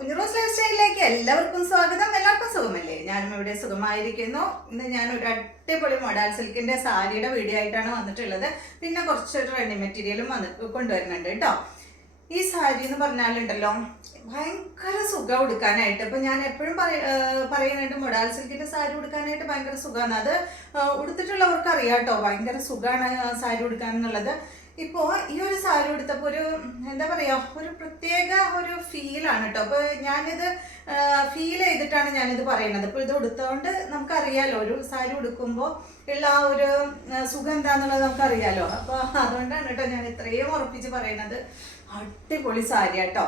കുഞ്ഞുറോസ് life സ്റ്റൈലിലേക്ക് എല്ലാവർക്കും സ്വാഗതം. എല്ലാവർക്കും സുഖമല്ലേ? ഞാനും ഇവിടെ സുഖമായിരിക്കുന്നു. ഇന്ന് ഞാൻ ഒരു അടിപൊളി മോഡൽ സിൽക്കിന്റെ സാരിയുടെ വീഡിയോ ആയിട്ടാണ് വന്നിട്ടുള്ളത്. പിന്നെ കുറച്ച് റണ്ണിങ് മെറ്റീരിയലും കൊണ്ടുവരുന്നുണ്ട് കേട്ടോ. ഈ സാരി എന്ന് പറഞ്ഞാലുണ്ടല്ലോ ഭയങ്കര സുഖം ഉടുക്കാനായിട്ട്. ഇപ്പൊ ഞാൻ എപ്പോഴും പറയുന്നുണ്ട് മോഡൽ സിൽക്കിന്റെ സാരി ഉടുക്കാനായിട്ട് ഭയങ്കര സുഖമാണ്. അത് ഉടുത്തിട്ടുള്ളവർക്ക് അറിയാം കേട്ടോ, ഭയങ്കര സുഖമാണ് സാരി ഉടുക്കാൻ എന്നുള്ളത്. ഇപ്പോൾ ഈ ഒരു സാരി ഉടുത്തപ്പോൾ ഒരു എന്താ പറയുക, ഒരു പ്രത്യേക ഒരു ഫീലാണ് കേട്ടോ. അപ്പോൾ ഞാനിത് ഫീൽ ചെയ്തിട്ടാണ് ഞാനിത് പറയുന്നത്. ഇപ്പോൾ ഇത് ഉടുത്തതുകൊണ്ട് നമുക്കറിയാലോ, ഒരു സാരി ഉടുക്കുമ്പോൾ ഉള്ള ആ ഒരു സുഖം എന്താണെന്നുള്ളത് നമുക്കറിയാലോ. അപ്പോൾ അതുകൊണ്ടാണ് കേട്ടോ ഞാൻ ഇത്രയും ഉറപ്പിച്ച് പറയുന്നത്. അടിപൊളി സാരി കേട്ടോ.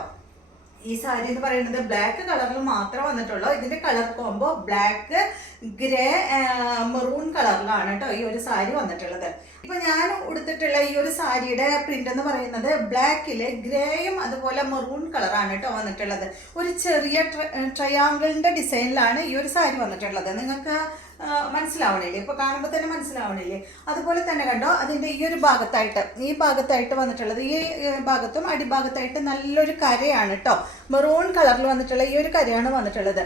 ഈ സാരി എന്ന് പറയുന്നത് ബ്ലാക്ക് കളറിൽ മാത്രമേ വന്നിട്ടുള്ളൂ. ഇതിന്റെ colour combo black, grey, maroon കളറിലാണ് കേട്ടോ ഈ ഒരു സാരി വന്നിട്ടുള്ളത്. ഇപ്പൊ ഞാൻ ഉടുത്തിട്ടുള്ള ഈ ഒരു സാരിയുടെ പ്രിന്റ് എന്ന് പറയുന്നത് ബ്ലാക്കില് ഗ്രേയും അതുപോലെ മെറൂൺ കളറാണ് കേട്ടോ വന്നിട്ടുള്ളത്. ഒരു ചെറിയ ട്രയാങ്കിളിന്റെ ഡിസൈനിലാണ് ഈ ഒരു സാരി വന്നിട്ടുള്ളത്. നിങ്ങൾക്ക് മനസ്സിലാവണില്ലേ? ഇപ്പൊ കാണുമ്പോൾ തന്നെ മനസ്സിലാവണില്ലേ? അതുപോലെ തന്നെ കണ്ടോ, അതിന്റെ ഈ ഒരു ഭാഗത്തായിട്ട് വന്നിട്ടുള്ളത്, ഈ ഭാഗത്തും അടിഭാഗത്തായിട്ട് നല്ലൊരു കരയാണ് കേട്ടോ. മെറൂൺ കളറിൽ വന്നിട്ടുള്ള ഈ ഒരു കരയാണ് വന്നിട്ടുള്ളത്.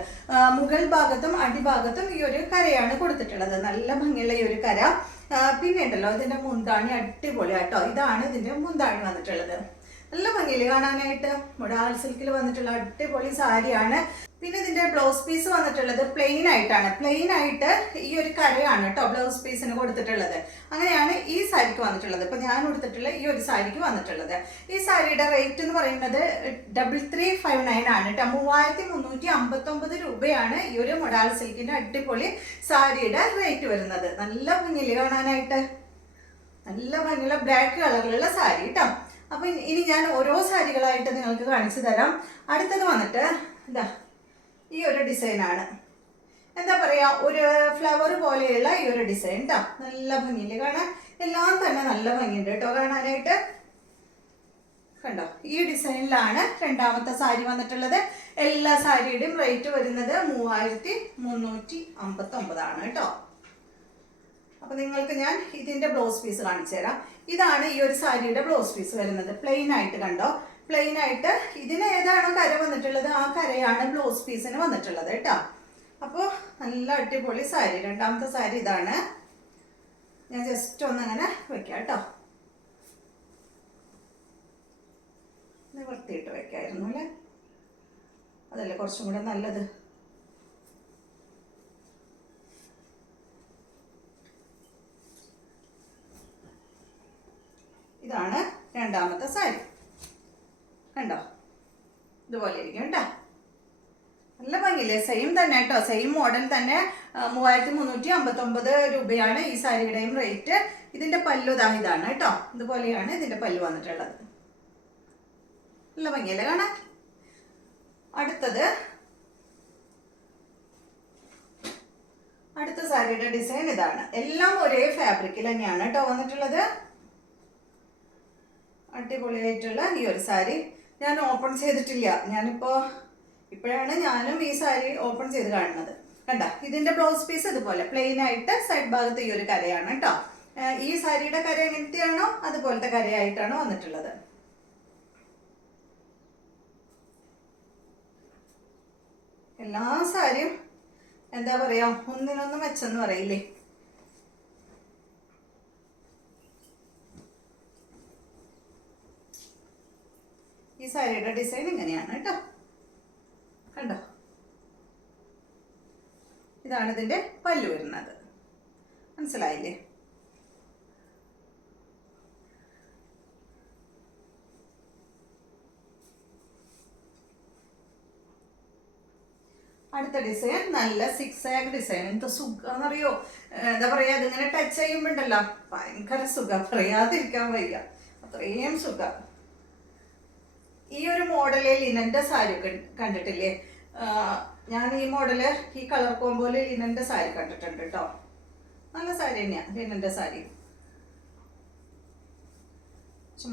മുകൾ ഭാഗത്തും അടിഭാഗത്തും ഈ ഒരു കരയാണ് കൊടുത്തിട്ടുള്ളത്. നല്ല ഭംഗിയുള്ള ഈ ഒരു കര. പിന്നെ ഉണ്ടല്ലോ ഇതിന്റെ മുന്താണി അടിപൊളിയാട്ടോ. ഇതാണ് ഇതിന്റെ മുന്താണി വന്നിട്ടുള്ളത്. നല്ല ഭംഗിയില് കാണാനായിട്ട്. മോഡൽ സിൽക്കിൽ വന്നിട്ടുള്ള അടിപൊളി സാരിയാണ്. പിന്നെ ഇതിന്റെ ബ്ലൗസ് പീസ് വന്നിട്ടുള്ളത് പ്ലെയിൻ ആയിട്ടാണ്. പ്ലെയിൻ ആയിട്ട് ഈ ഒരു കരയാണ് കേട്ടോ ബ്ലൗസ് പീസിന് കൊടുത്തിട്ടുള്ളത്. അങ്ങനെയാണ് ഈ സാരിക്ക് വന്നിട്ടുള്ളത്. ഇപ്പൊ ഞാൻ കൊടുത്തിട്ടുള്ള ഈ ഒരു സാരിക്ക് വന്നിട്ടുള്ളത്. ഈ സാരിയുടെ റേറ്റ് എന്ന് പറയുന്നത് 3359 ആണ് കേട്ടോ. 3359 രൂപയാണ് ഈ ഒരു മോഡൽ സിൽക്കിന്റെ അടിപൊളി സാരിയുടെ റേറ്റ് വരുന്നത്. നല്ല ഭംഗിയില് കാണാനായിട്ട്, നല്ല ഭംഗിയുള്ള ബ്ലാക്ക് കളറിലുള്ള സാരി കേട്ടോ. അപ്പൊ ഇനി ഞാൻ ഓരോ സാരികളായിട്ട് നിങ്ങൾക്ക് കാണിച്ചു തരാം. അടുത്തത് വന്നിട്ട് ഇതാ ഈ ഒരു ഡിസൈനാണ്. എന്താ പറയാ, ഒരു ഫ്ലവർ പോലെയുള്ള ഈ ഒരു ഡിസൈൻ കേട്ടോ. നല്ല ഭംഗിയില് കാണാൻ, എല്ലാം തന്നെ നല്ല ഭംഗിയുണ്ട് കേട്ടോ കാണാനായിട്ട്. കണ്ടോ, ഈ ഡിസൈനിലാണ് രണ്ടാമത്തെ സാരി വന്നിട്ടുള്ളത്. എല്ലാ സാരിയുടെയും റേറ്റ് വരുന്നത് 3359 ആണ് കേട്ടോ. അപ്പൊ നിങ്ങൾക്ക് ഞാൻ ഇതിന്റെ ബ്ലൗസ് പീസ് കാണിച്ചു തരാം. ഇതാണ് ഈ ഒരു സാരിയുടെ ബ്ലൗസ് പീസ് വരുന്നത്. പ്ലെയിൻ ആയിട്ട് കണ്ടോ, പ്ലെയിൻ ആയിട്ട് ഇതിന് ഏതാണോ കര വന്നിട്ടുള്ളത് ആ കരയാണ് ബ്ലൗസ് പീസിന് വന്നിട്ടുള്ളത് കേട്ടോ. അപ്പോൾ നല്ല അടിപൊളി സാരി. രണ്ടാമത്തെ സാരി ഇതാണ്. ഞാൻ ജസ്റ്റ് ഒന്നങ്ങനെ വെക്കാം കേട്ടോ. നിവർത്തിയിട്ട് വെക്കായിരുന്നു അല്ലേ, അതല്ലേ കുറച്ചും കൂടെ നല്ലത്. ഇതാണ് രണ്ടാമത്തെ സാരി. കണ്ടോ, ഇതുപോലെ ഇരിക്കും കേട്ടോ. നല്ല ഭംഗിയില്ലേ? സെയിം തന്നെ കേട്ടോ, സെയിം മോഡൽ തന്നെ. 3359 രൂപയാണ് ഈ സാരിയുടെയും റേറ്റ്. ഇതിന്റെ പല്ലു ഇതാണ് കേട്ടോ. ഇതുപോലെയാണ് ഇതിന്റെ പല്ലു വന്നിട്ടുള്ളത്. നല്ല ഭംഗിയല്ലേ കാണാൻ. അടുത്ത സാരിയുടെ ഡിസൈൻ ഇതാണ്. എല്ലാം ഒരേ ഫാബ്രിക്കിൽ തന്നെയാണ് കേട്ടോ വന്നിട്ടുള്ളത്. അടിപൊളിയായിട്ടുള്ള ഈ ഒരു സാരി ഞാൻ ഓപ്പൺ ചെയ്തിട്ടില്ല. ഇപ്പോഴാണ് ഞാനും ഈ സാരി ഓപ്പൺ ചെയ്ത് കാണുന്നത്. കണ്ട, ഇതിന്റെ ബ്ലൗസ് പീസ് ഇതുപോലെ പ്ലെയിൻ ആയിട്ട് സൈഡ് ഭാഗത്ത് ഈ ഒരു കരയാണ് കേട്ടോ. ഈ സാരിയുടെ കര എങ്ങനത്തെയാണോ അതുപോലത്തെ കരയായിട്ടാണ് വന്നിട്ടുള്ളത്. എല്ലാ സാരിയും എന്താ പറയാ, ഒന്നിനൊന്നും മെച്ചെന്ന് പറയില്ലേ. ഈ സാരിയുടെ ഡിസൈൻ ഇങ്ങനെയാണ് കേട്ടോ. കണ്ടോ, ഇതാണ് ഇതിന്റെ പല്ലു വരുന്നത്. മനസ്സിലായില്ലേ? അടുത്ത ഡിസൈൻ നല്ല സിക്സാഗ് ഡിസൈൻ. എന്താ സുഖാന്നറിയോ, എന്താ പറയാ, അതിങ്ങനെ ടച്ച് ചെയ്യുമ്പോണ്ടല്ലോ ഭയങ്കര സുഖം, പറയാതിരിക്കാൻ വയ്യ, അത്രയും സുഖം. ഈ ഒരു മോഡല് ലിനന്റെ സാരി കണ്ടിട്ടില്ലേ? ഞാൻ ഈ മോഡല്, ഈ കളർ കോമ്പോയില് ലിനന്റെ സാരി കണ്ടിട്ടുണ്ട് കേട്ടോ. നല്ല സാരി തന്നെയാണ് ലിനന്റെ സാരി.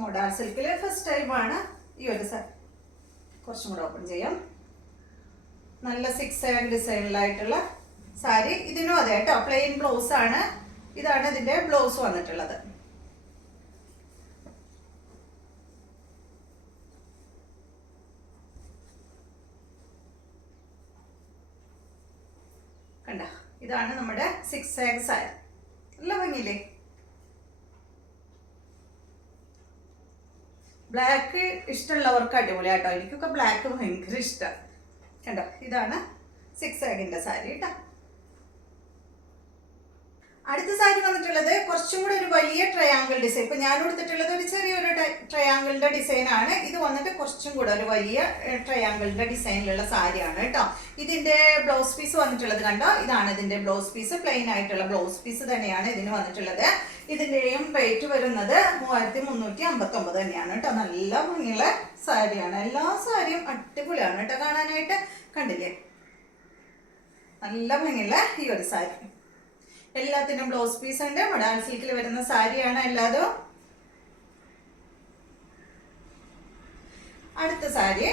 മോഡൽ സിൽക്കില് ഫസ്റ്റ് ടൈമാണ് ഈ ഒരു സാരി. കുറച്ചും കൂടെ ഓപ്പൺ ചെയ്യാം. നല്ല 6 ഡിസൈനിലായിട്ടുള്ള സാരി. ഇതിനും അതെ കേട്ടോ, പ്ലെയിൻ ബ്ലൗസ് ആണ്. ഇതാണ് ഇതിന്റെ ബ്ലൗസ് വന്നിട്ടുള്ളത്. കണ്ട, ഇതാണ് നമ്മുടെ 6 സാരി. നല്ല ഭംഗിയില്ലേ? ബ്ലാക്ക് ഇഷ്ടമുള്ളവർക്ക് അടിപൊളിയാട്ടോ. എനിക്കൊക്കെ ബ്ലാക്ക് ഭയങ്കര ഇഷ്ടമാണ്. കണ്ടോ, ഇതാണ് 6 സാരി കേട്ടോ. അടുത്ത സാരി വന്നിട്ടുള്ളത് കുറച്ചും കൂടെ ഒരു വലിയ ട്രയാങ്കിൾ ഡിസൈൻ. ഇപ്പൊ ഞാൻ കൊടുത്തിട്ടുള്ളത് ഒരു ചെറിയൊരു ട്രയാങ്കിളിന്റെ ഡിസൈൻ ആണ്. ഇത് വന്നിട്ട് കുറച്ചും കൂടെ ഒരു വലിയ ട്രയാങ്കിളിന്റെ ഡിസൈനിലുള്ള സാരിയാണ് കേട്ടോ. ഇതിന്റെ ബ്ലൗസ് പീസ് വന്നിട്ടുള്ളത് കണ്ടോ, ഇതാണ് ഇതിന്റെ ബ്ലൗസ് പീസ്. പ്ലെയിൻ ആയിട്ടുള്ള ബ്ലൗസ് പീസ് തന്നെയാണ് ഇതിന് വന്നിട്ടുള്ളത്. ഇതിന്റെയും റേറ്റ് വരുന്നത് 3359 തന്നെയാണ് കേട്ടോ. നല്ല ഭംഗിയുള്ള സാരിയാണ്. എല്ലാ സാരിയും അടിപൊളിയാണ് കേട്ടോ കാണാനായിട്ട്. കണ്ടില്ലേ, നല്ല ഭംഗിയുള്ള ഈ ഒരു സാരി. എല്ലാത്തിനും ബ്ലൗസ് പീസ് ഉണ്ട്. മൊഡാൽ സിൽക്കിൽ വരുന്ന സാരിയാണ് എല്ലാതും. അടുത്ത സാരി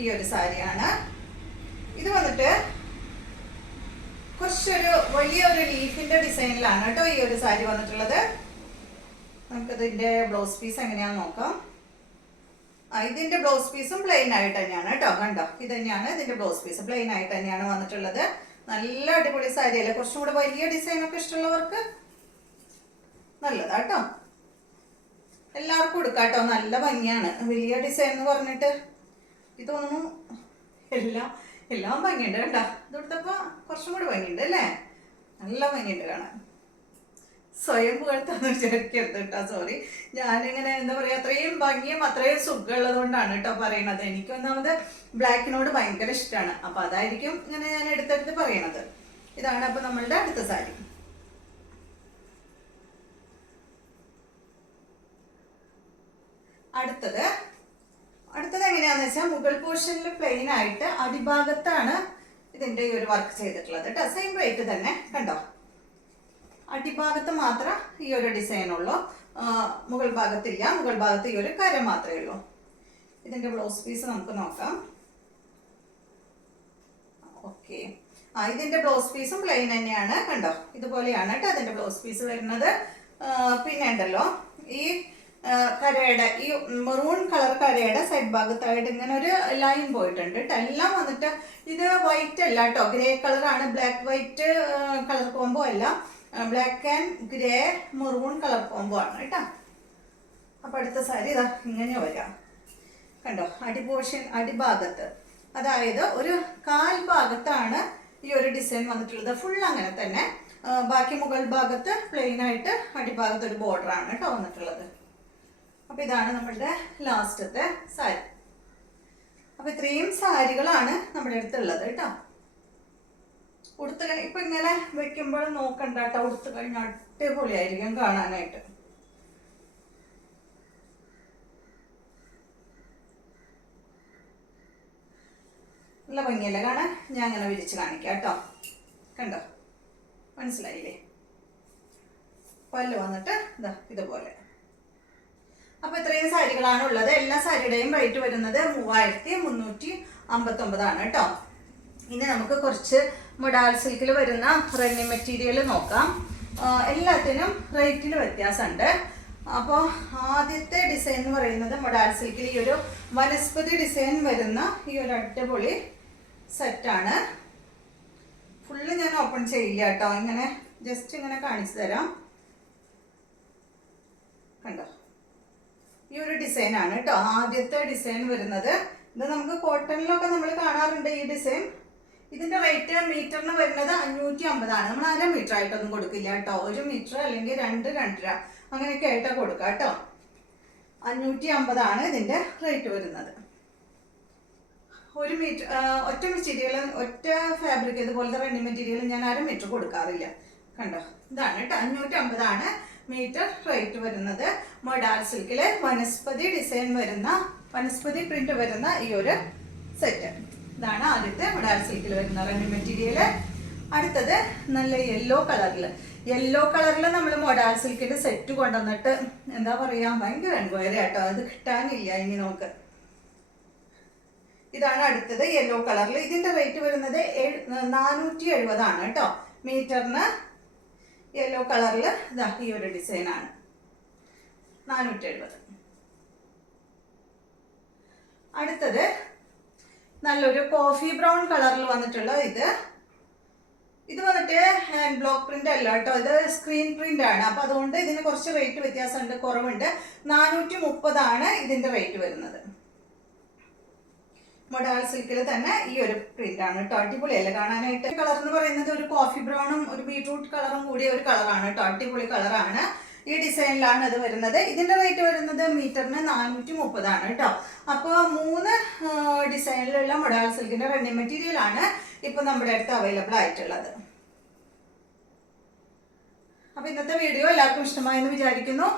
ഈ ഒരു സാരിയാണ്. ഇത് വന്നിട്ട് കുറച്ചൊരു വലിയൊരു ലീഫിന്റെ ഡിസൈനിലാണ് കേട്ടോ ഈ ഒരു സാരി വന്നിട്ടുള്ളത്. നമുക്കതിന്റെ ബ്ലൗസ് പീസ് എങ്ങനെയാന്ന് നോക്കാം. ഇതിന്റെ ബ്ലൗസ് പീസും പ്ലെയിൻ ആയിട്ട് തന്നെയാണ് കേട്ടോ. കണ്ടോ, ഇത് തന്നെയാണ് ഇതിന്റെ ബ്ലൗസ് പീസ്. പ്ലെയിൻ ആയിട്ട് തന്നെയാണ് വന്നിട്ടുള്ളത്. നല്ല അടിപൊളി സാരി അല്ലേ? കുറച്ചും കൂടെ വലിയ ഡിസൈൻ ഒക്കെ ഇഷ്ടമുള്ളവർക്ക് നല്ലതാട്ടോ. എല്ലാവർക്കും കൊടുക്കാട്ടോ. നല്ല ഭംഗിയാണ്. വലിയ ഡിസൈൻ എന്ന് പറഞ്ഞിട്ട് ഇതൊന്നും എല്ലാം ഭംഗിയുണ്ട്. കണ്ടോ, ഇത് കൊടുത്തപ്പോ കുറച്ചും കൂടി ഭംഗിയുണ്ട് അല്ലേ? നല്ല ഭംഗിയുണ്ട് കാണാൻ. സ്വയം പുകഴ്ത്താന്ന് വിചാരിക്കരുത് കേട്ടോ, സോറി. ഞാനിങ്ങനെ എന്താ പറയാ, അത്രയും ഭംഗിയും അത്രയും സുഖമുള്ളത് കൊണ്ടാണ് കേട്ടോ പറയണത്. എനിക്ക് ഒന്നാമത് ബ്ലാക്കിനോട് ഭയങ്കര ഇഷ്ടമാണ്. അപ്പൊ അതായിരിക്കും ഇങ്ങനെ ഞാൻ എടുത്തെടുത്ത് പറയണത്. ഇതാണ് അപ്പൊ നമ്മളുടെ അടുത്ത സാരി. അടുത്തത് എങ്ങനെയാന്ന് വെച്ചാൽ മുകൾ പോർഷനിൽ പ്ലെയിൻ ആയിട്ട് അടിഭാഗത്താണ് ഇതിന്റെ ഈ ഒരു വർക്ക് ചെയ്തിട്ടുള്ളത് കേട്ടോ. സെയിം റേറ്റ് തന്നെ. കണ്ടോ, അടിഭാഗത്ത് മാത്രം ഈ ഒരു ഡിസൈൻ ഉള്ളൂ. മുകൾ ഭാഗത്തില്ല. മുകൾ ഭാഗത്ത് ഈ ഒരു കരം മാത്രമേ ഉള്ളൂ. ഇതിന്റെ ബ്ലൗസ് പീസ് നമുക്ക് നോക്കാം. ഓക്കെ, ഇതിന്റെ ബ്ലൗസ് പീസും പ്ലെയിൻ തന്നെയാണ്. കണ്ടോ, ഇതുപോലെയാണ് കേട്ടോ അതിന്റെ ബ്ലൗസ് പീസ് വരുന്നത്. പിന്നെ ഉണ്ടല്ലോ, ഈ കരയുടെ ഈ മെറൂൺ കളർ കരയുടെ സൈഡ് ഭാഗത്തായിട്ട് ഇങ്ങനെ ഒരു ലൈൻ പോയിട്ടുണ്ട് കേട്ടോ. എല്ലാം വന്നിട്ട് ഇത് വൈറ്റ് അല്ല കേട്ടോ, ഗ്രേ കളറാണ്. ബ്ലാക്ക് വൈറ്റ് കളർ കോംബോ അല്ല, black and grey maroon colour combo ആണ് കേട്ടോ. അപ്പൊ അടുത്ത സാരി ഇതാ ഇങ്ങനെ വരാം. കണ്ടോ, അടിഭാഗത്ത്, അതായത് ഒരു കാൽ ഭാഗത്താണ് ഈ ഒരു ഡിസൈൻ വന്നിട്ടുള്ളത്. ഫുൾ അങ്ങനെ തന്നെ. ബാക്കി മുകൾ ഭാഗത്ത് പ്ലെയിൻ ആയിട്ട് അടിഭാഗത്ത് ഒരു ബോർഡർ ആണ് കേട്ടോ വന്നിട്ടുള്ളത്. അപ്പൊ ഇതാണ് നമ്മളുടെ ലാസ്റ്റത്തെ സാരി. അപ്പൊ ഇത്രയും സാരികളാണ് നമ്മുടെ അടുത്തുള്ളത് കേട്ടോ. ഉടുത്ത് ഇപ്പൊ ഇങ്ങനെ വെക്കുമ്പോൾ നോക്കണ്ട കേട്ടോ, ഉടുത്ത് കഴിഞ്ഞാൽ അടിപൊളിയായിരിക്കും കാണാനായിട്ട്. നല്ല ഭംഗിയല്ലേ കാണാൻ? ഞാൻ അങ്ങനെ വിരിച്ച് കാണിക്കാം കേട്ടോ. കണ്ടോ, മനസ്സിലായില്ലേ? പല്ല് വന്നിട്ട് ഇതാ ഇതുപോലെ. അപ്പൊ ഇത്രയും സാരികളാണ് ഉള്ളത്. എല്ലാ സാരിയുടെയും റേറ്റ് വരുന്നത് 3359 ആണ് കേട്ടോ. ഇനി നമുക്ക് കുറച്ച് മൊഡാൽ സിൽക്കിൽ വരുന്ന റണ്ണിങ് മെറ്റീരിയൽ നോക്കാം. എല്ലാത്തിനും റേറ്റിൽ വ്യത്യാസമുണ്ട്. അപ്പോൾ ആദ്യത്തെ ഡിസൈൻ എന്ന് പറയുന്നത് മൊഡാൽ സിൽക്കിൽ ഈ ഒരു വനസ്പതി ഡിസൈൻ വരുന്ന ഈ ഒരു അടിപൊളി സെറ്റാണ്. ഫുള്ള് ഞാൻ ഓപ്പൺ ചെയ്യില്ല കേട്ടോ, ഇങ്ങനെ ജസ്റ്റ് ഇങ്ങനെ കാണിച്ചു തരാം. കണ്ടോ, ഈ ഒരു ഡിസൈൻ ആണ് കേട്ടോ ആദ്യത്തെ ഡിസൈൻ വരുന്നത്. ഇത് നമുക്ക് കോട്ടണിലൊക്കെ നമ്മൾ കാണാറുണ്ട് ഈ ഡിസൈൻ. ഇതിന്റെ റേറ്റ് മീറ്ററിന് വരുന്നത് 550 ആണ്. നമ്മൾ 1/2 മീറ്റർ ആയിട്ടൊന്നും കൊടുക്കില്ല കേട്ടോ. 1 മീറ്റർ അല്ലെങ്കിൽ 2-2.5 അങ്ങനെയൊക്കെ ആയിട്ടാണ് കൊടുക്കുക കേട്ടോ. 550 ആണ് ഇതിന്റെ റേറ്റ് വരുന്നത്. 1 മീറ്റർ ഒറ്റ മെറ്റീരിയൽ, ഒറ്റ ഫാബ്രിക് ഇതുപോലത്തെ റണ്ണിങ് മെറ്റീരിയൽ ഞാൻ 1/2 മീറ്റർ കൊടുക്കാറില്ല. കണ്ടോ, ഇതാണ് കേട്ടോ 550 ആണ് മീറ്റർ റേറ്റ് വരുന്നത്. മൊഡാൽ സിൽക്കില് വനസ്പതി ഡിസൈൻ വരുന്ന, വനസ്പതി പ്രിന്റ് വരുന്ന ഈ ഒരു സെറ്റ്. ഇതാണ് ആദ്യത്തെ മൊഡാൽ സിൽക്കിൽ വരുന്ന റണ്ണിങ് മെറ്റീരിയൽ. അടുത്തത് നല്ല യെല്ലോ കളറിൽ നമ്മൾ മൊഡാൽ സിൽക്കിന്റെ സെറ്റ് കൊണ്ടുവന്നിട്ട് എന്താ പറയാ, ഭയങ്കര എൻക്വയറി ആട്ടോ. അത് കിട്ടാനില്ല ഇനി നമുക്ക്. ഇതാണ് അടുത്തത് യെല്ലോ കളറിൽ. ഇതിന്റെ റേറ്റ് വരുന്നത് 470 ആണ് കേട്ടോ മീറ്ററിന്. യെല്ലോ കളറിൽ ഇതാ ഈ ഒരു ഡിസൈൻ ആണ് 470. അടുത്തത് നല്ലൊരു കോഫി ബ്രൗൺ കളറിൽ വന്നിട്ടുള്ള ഇത് വന്നിട്ട് ഹാൻഡ് ബ്ലോക്ക് പ്രിന്റ് അല്ല കേട്ടോ, ഇത് സ്ക്രീൻ പ്രിന്റ് ആണ്. അപ്പൊ അതുകൊണ്ട് ഇതിന് കുറച്ച് റേറ്റ് വ്യത്യാസമുണ്ട്, കുറവുണ്ട്. 430 ഇതിന്റെ റേറ്റ് വരുന്നത്. മൊഡാൾ സിൽക്കിൽ തന്നെ ഈ ഒരു പ്രിന്റ് ആണ് കേട്ടോ. അടിപൊളിയല്ലേ കാണാനായിട്ട്. കളർ എന്ന് പറയുന്നത് ഒരു കോഫി ബ്രൗണും ഒരു ബീട്രൂട്ട് കളറും കൂടിയ ഒരു കളറാണ് കേട്ടോ. അടിപൊളി കളറാണ്. ഈ ഡിസൈനിലാണ് ഇത് വരുന്നത്. ഇതിന്റെ റേറ്റ് വരുന്നത് മീറ്ററിന് 430 കേട്ടോ. അപ്പോൾ 3 ഡിസൈനിലുള്ള മൊഡാൾ സിൽക്കിന്റെ റണ്ണിങ് മെറ്റീരിയൽ ആണ് ഇപ്പൊ നമ്മുടെ അടുത്ത് അവൈലബിൾ ആയിട്ടുള്ളത്. അപ്പൊ ഇന്നത്തെ വീഡിയോ എല്ലാവർക്കും ഇഷ്ടമായെന്ന് വിചാരിക്കുന്നു.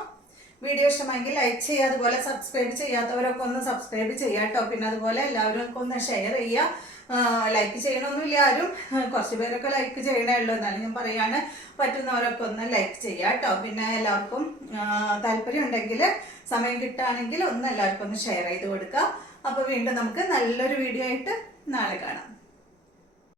വീഡിയോ ഇഷ്ടമായെങ്കിൽ ലൈക്ക് ചെയ്യുക, അതുപോലെ സബ്സ്ക്രൈബ് ചെയ്യാത്തവരൊക്കെ ഒന്ന് സബ്സ്ക്രൈബ് ചെയ്യാം കേട്ടോ. പിന്നെ അതുപോലെ എല്ലാവരും ഒന്ന് ഷെയർ ചെയ്യുക. ലൈക്ക് ചെയ്യണമെന്നില്ല ആരും, കുറച്ച് പേരൊക്കെ ലൈക്ക് ചെയ്യണേ ഉള്ളൂ. എന്നാലും ഞാൻ പറയാണ്, പറ്റുന്നവരൊക്കെ ഒന്ന് ലൈക്ക് ചെയ്യാം കേട്ടോ. പിന്നെ എല്ലാവർക്കും താല്പര്യം ഉണ്ടെങ്കിൽ, സമയം കിട്ടുകയാണെങ്കിൽ ഒന്ന് എല്ലാവർക്കും ഒന്ന് ഷെയർ ചെയ്ത് കൊടുക്കുക. അപ്പോൾ വീണ്ടും നമുക്ക് നല്ലൊരു വീഡിയോ ആയിട്ട് നാളെ കാണാം.